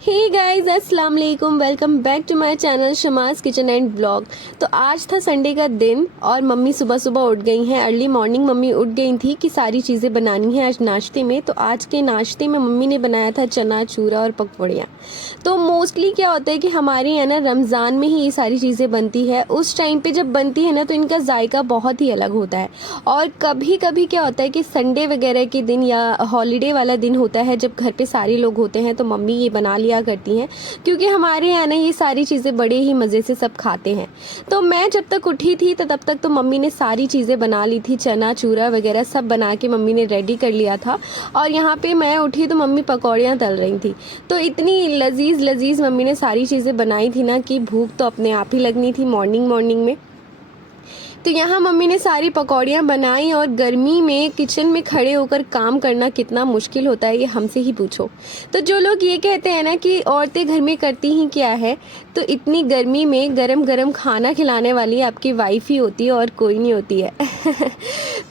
हे guys, अस्सलाम वालेकुम। Welcome back to my channel Shamas kitchen and blog. तो आज था संडे का दिन और मम्मी सुबह सुबह उठ गई हैं। अर्ली मॉर्निंग मम्मी उठ गई थी कि सारी चीज़ें बनानी है आज नाश्ते में। तो आज के नाश्ते में मम्मी ने बनाया था चना चूरा और पकौड़ियाँ। तो मोस्टली क्या होता है कि हमारे यहाँ ना रमज़ान में ही ये सारी चीज़ें बनती है। उस टाइम पे जब बनती है ना तो इनका जायका बहुत ही अलग होता है। और कभी कभी क्या होता है कि संडे वगैरह के दिन या हॉलीडे वाला दिन होता है जब घर पे सारे लोग होते हैं तो मम्मी ये बना लिया करती हैं, क्योंकि हमारे यहाँ ना ये सारी चीज़ें बड़े ही मज़े से सब खाते हैं। तो मैं जब तक उठी थी तो तब तक तो मम्मी ने सारी चीज़ें बना ली थी, चना चूरा वगैरह सब बना के मम्मी ने रेडी कर लिया था। और यहाँ पे मैं उठी तो मम्मी पकौड़ियाँ तल रही थी। तो इतनी लजीज लजीज मम्मी ने सारी चीज़ें बनाई थी ना कि भूख तो अपने आप ही लगनी थी मॉर्निंग मॉर्निंग में। तो यहाँ मम्मी ने सारी पकौड़ियाँ बनाई। और गर्मी में किचन में खड़े होकर काम करना कितना मुश्किल होता है ये हमसे ही पूछो। तो जो लोग ये कहते हैं ना कि औरतें घर में करती ही क्या है, तो इतनी गर्मी में गरम गरम खाना खिलाने वाली आपकी वाइफ ही होती है और कोई नहीं होती है।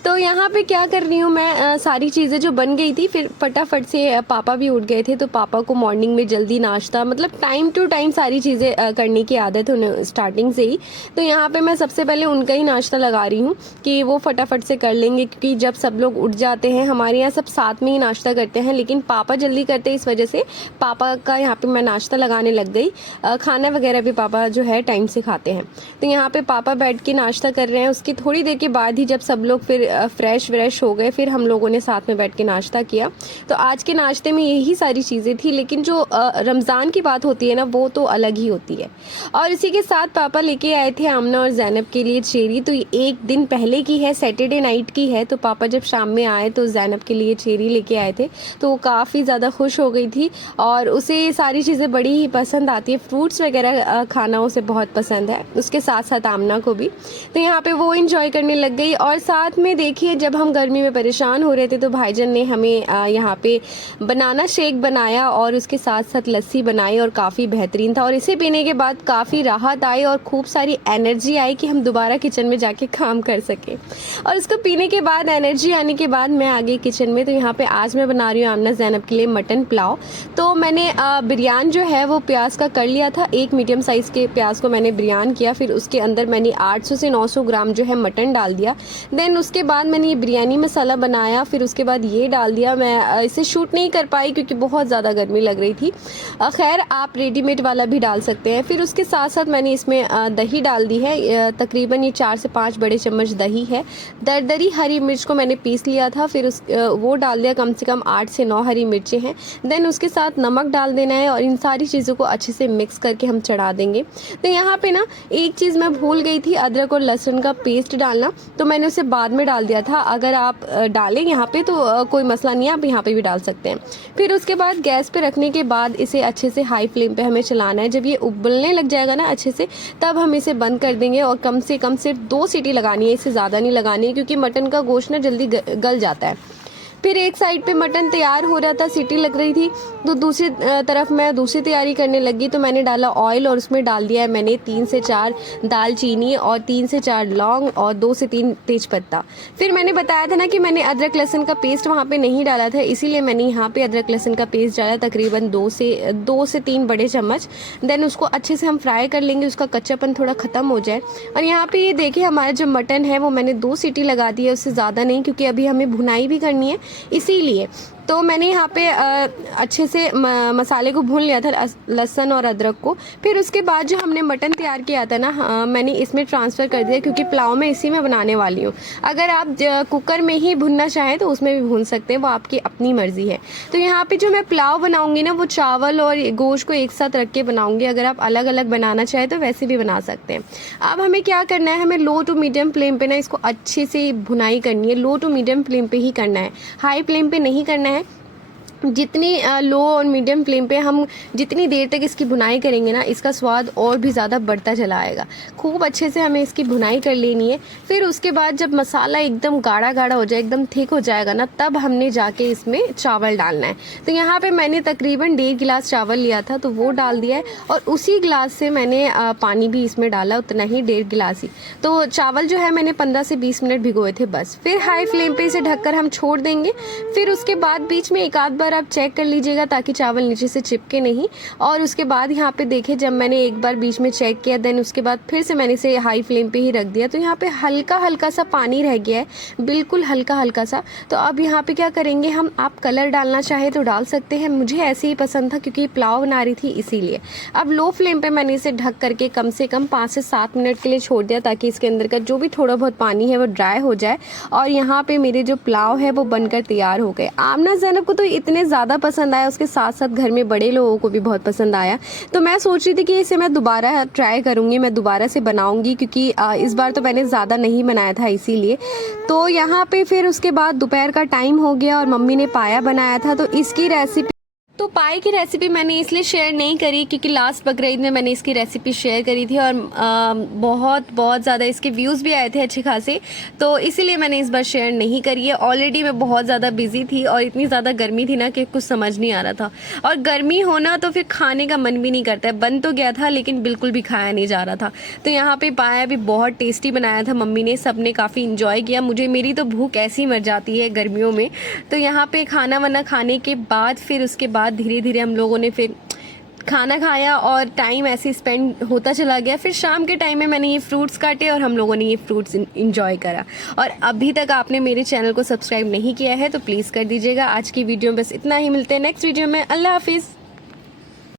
तो यहाँ पे क्या कर रही हूँ मैं, सारी चीज़ें जो बन गई थी फिर फटाफट से पापा भी उठ गए थे तो पापा को मॉर्निंग में जल्दी नाश्ता, मतलब टाइम टू टाइम सारी चीज़ें करने की आदत है उन्हें स्टार्टिंग से ही। तो यहाँ पे मैं सबसे पहले उनका ही नाश्ता लगा रही हूँ कि वो फटाफट से कर लेंगे, क्योंकि जब सब लोग उठ जाते हैं हमारे यहाँ सब साथ में ही नाश्ता करते हैं, लेकिन पापा जल्दी करते हैं इस वजह से पापा का यहाँ पे मैं नाश्ता लगाने लग गई। खाना वगैरह भी पापा जो है टाइम से खाते हैं। तो यहाँ पे पापा बैठ के नाश्ता कर रहे हैं। उसकी थोड़ी देर के बाद ही जब सब लोग फिर फ्रेश व्रेश हो गए फिर हम लोगों ने साथ में बैठ के नाश्ता किया। तो आज के नाश्ते में यही सारी चीज़ें थी, लेकिन जो रमज़ान की बात होती है ना वो तो अलग ही होती है। और इसी के साथ पापा लेके आए थे आमना और जैनब के लिए चेरी। तो एक दिन पहले की है, सैटरडे नाइट की है। तो पापा जब शाम में आए तो जैनब के लिए चेरी लेके आए थे। तो वो काफ़ी ज़्यादा खुश हो गई थी और उसे सारी चीज़ें बड़ी ही पसंद आती है। फ्रूट्स वगैरह खाना उसे बहुत पसंद है, उसके साथ साथ आमना को भी। तो यहाँ पे वो इंजॉय करने लग गई। और साथ में देखिए जब हम गर्मी में परेशान हो रहे थे तो भाईजान ने हमें यहाँ पे बनाना शेक बनाया और उसके साथ साथ लस्सी बनाई और काफ़ी बेहतरीन था। और इसे पीने के बाद काफ़ी राहत आई और खूब सारी एनर्जी आई कि हम दोबारा किचन में जाके काम कर सके। और इसको पीने के बाद एनर्जी आने के बाद मैं आ गई किचन में। तो यहाँ पे आज मैं बना रही हूँ आमना जैनब के लिए मटन पुलाव। तो मैंने बिरयान जो है वो प्याज का कर लिया था, एक मीडियम साइज़ के प्याज को मैंने बिरयान किया। फिर उसके अंदर मैंने 800 से 900 ग्राम जो है मटन डाल दिया। देन उसके बाद मैंने ये बिरयानी मसाला बनाया, फिर उसके बाद ये डाल दिया। मैं इसे शूट नहीं कर पाई क्योंकि बहुत ज़्यादा गर्मी लग रही थी। खैर आप रेडीमेड वाला भी डाल सकते हैं। फिर उसके साथ साथ मैंने इसमें दही डाल दी है, तकरीबन ये 4 से 5 बड़े चम्मच दही है। दरदरी हरी मिर्च को मैंने पीस लिया था, फिर वो डाल दिया, कम से कम 8 से 9 हरी मिर्चें हैं। देन उसके साथ नमक डाल देना है और इन सारी चीज़ों को अच्छे से मिक्स करके हम चढ़ा देंगे। तो यहाँ पे ना एक चीज़ मैं भूल गई थी, अदरक और लहसुन का पेस्ट डालना, तो मैंने उसे बाद में डाल दिया था। अगर आप डालें यहाँ पे तो कोई मसला नहीं है, आप यहाँ पे भी डाल सकते हैं। फिर उसके बाद गैस पे रखने के बाद इसे अच्छे से हाई फ्लेम पे हमें चलाना है। जब ये उबलने लग जाएगा ना अच्छे से तब हम इसे बंद कर देंगे और कम से कम सिर्फ 2 सीटी लगानी है, इससे ज़्यादा नहीं लगानी है क्योंकि मटन का गोश्त ना जल्दी गल जाता है। फिर एक साइड पे मटन तैयार हो रहा था, सीटी लग रही थी, तो दूसरी तरफ मैं दूसरी तैयारी करने लगी। तो मैंने डाला ऑयल और उसमें डाल दिया है मैंने 3 से 4 दालचीनी और 3 से 4 लौंग और 2 से 3 तेज़पत्ता। फिर मैंने बताया था ना कि मैंने अदरक लहसुन का पेस्ट वहाँ पे नहीं डाला था, इसीलिए मैंने यहाँ पे अदरक लहसुन का पेस्ट डाला, तकरीबन 2 से 3 बड़े चम्मच। देन उसको अच्छे से हम फ्राई कर लेंगे, उसका कच्चापन थोड़ा ख़त्म हो जाए। और यहाँ पे ये देखिए हमारा जो मटन है वो मैंने 2 सीटी लगा दी है, उससे ज़्यादा नहीं, क्योंकि अभी हमें भुनाई भी करनी है इसीलिए। तो मैंने यहाँ पे अच्छे से मसाले को भून लिया था, लहसुन और अदरक को। फिर उसके बाद जो हमने मटन तैयार किया था ना मैंने इसमें ट्रांसफ़र कर दिया, क्योंकि पुलाव मैं इसी में बनाने वाली हूँ। अगर आप कुकर में ही भुनना चाहें तो उसमें भी भून सकते हैं, वो आपकी अपनी मर्ज़ी है। तो यहाँ पे जो मैं पुलाव बनाऊँगी ना वो चावल और गोश्त को एक साथ रख के बनाऊँगी। अगर आप अलग अलग बनाना चाहें तो वैसे भी बना सकते हैं। अब हमें क्या करना है, हमें लो टू मीडियम फ्लेम पर ना इसको अच्छे से भुनाई करनी है। लो टू मीडियम फ्लेम पर ही करना है, हाई फ्लेम पर नहीं करना है। जितनी लो और मीडियम फ्लेम पे हम जितनी देर तक इसकी भुनाई करेंगे ना इसका स्वाद और भी ज़्यादा बढ़ता चला आएगा। खूब अच्छे से हमें इसकी भुनाई कर लेनी है। फिर उसके बाद जब मसाला एकदम गाढ़ा गाढ़ा हो जाए, एकदम थिक हो जाएगा ना, तब हमने जाके इसमें चावल डालना है। तो यहाँ पे मैंने तकरीबन 1.5 गिलास चावल लिया था तो वो डाल दिया है और उसी गिलास से मैंने पानी भी इसमें डाला, उतना ही 1.5 गिलास ही। तो चावल जो है मैंने 15 से 20 मिनट भिगोए थे बस। फिर हाई फ्लेम पे इसे ढककर हम छोड़ देंगे। फिर उसके बाद बीच में एक आध बार बार आप चेक कर लीजिएगा ताकि चावल नीचे से चिपके नहीं। और उसके बाद यहाँ पे देखें, जब मैंने एक बार बीच में चेक किया, देन उसके बाद फिर से मैंने इसे हाई फ्लेम पे ही रख दिया, तो यहाँ पे हल्का हल्का सा पानी रह गया है, बिल्कुल हल्का हल्का सा। तो अब यहाँ पे क्या करेंगे हम, आप कलर डालना चाहे तो डाल सकते हैं, मुझे ऐसे ही पसंद था क्योंकि पुलाव बना रही थी इसीलिए। अब लो फ्लेम पे मैंने इसे ढक करके कम से कम 5 से 7 मिनट के लिए छोड़ दिया ताकि इसके अंदर का जो भी थोड़ा बहुत पानी है वो ड्राई हो जाए। और यहाँ पे मेरे जो पुलाव है वो बनकर तैयार हो गए। आमना ज़ैनब को तो इतने ज़्यादा पसंद आया, उसके साथ साथ घर में बड़े लोगों को भी बहुत पसंद आया। तो मैं सोच रही थी कि इसे मैं दोबारा ट्राई करूँगी, मैं दोबारा से बनाऊँगी क्योंकि इस बार तो मैंने ज़्यादा नहीं बनाया था इसीलिए। तो यहाँ पे फिर उसके बाद दोपहर का टाइम हो गया और मम्मी ने पाया बनाया था, तो इसकी रेसिपी, तो पाए की रेसिपी मैंने इसलिए शेयर नहीं करी क्योंकि लास्ट बकरीद में मैंने इसकी रेसिपी शेयर करी थी और बहुत ज़्यादा इसके व्यूज़ भी आए थे अच्छे खासे, तो इसीलिए मैंने इस बार शेयर नहीं करी है। ऑलरेडी मैं बहुत ज़्यादा बिजी थी और इतनी ज़्यादा गर्मी थी ना कि कुछ समझ नहीं आ रहा था, और गर्मी होना तो फिर खाने का मन भी नहीं करता है। बन तो गया था लेकिन बिल्कुल भी खाया नहीं जा रहा था। तो यहाँ पे पाया भी बहुत टेस्टी बनाया था मम्मी ने, सब ने काफ़ी इंजॉय किया। मेरी तो भूख ऐसी मर जाती है गर्मियों में। तो यहाँ पे खाना वाना खाने के बाद फिर उसके बाद धीरे धीरे हम लोगों ने फिर खाना खाया और टाइम ऐसे स्पेंड होता चला गया। फिर शाम के टाइम में मैंने ये फ्रूट्स काटे और हम लोगों ने ये फ्रूट्स इंजॉय करा। और अभी तक आपने मेरे चैनल को सब्सक्राइब नहीं किया है तो प्लीज़ कर दीजिएगा। आज की वीडियो में बस इतना ही, मिलते हैं नेक्स्ट वीडियो में। अल्लाह हाफिज़।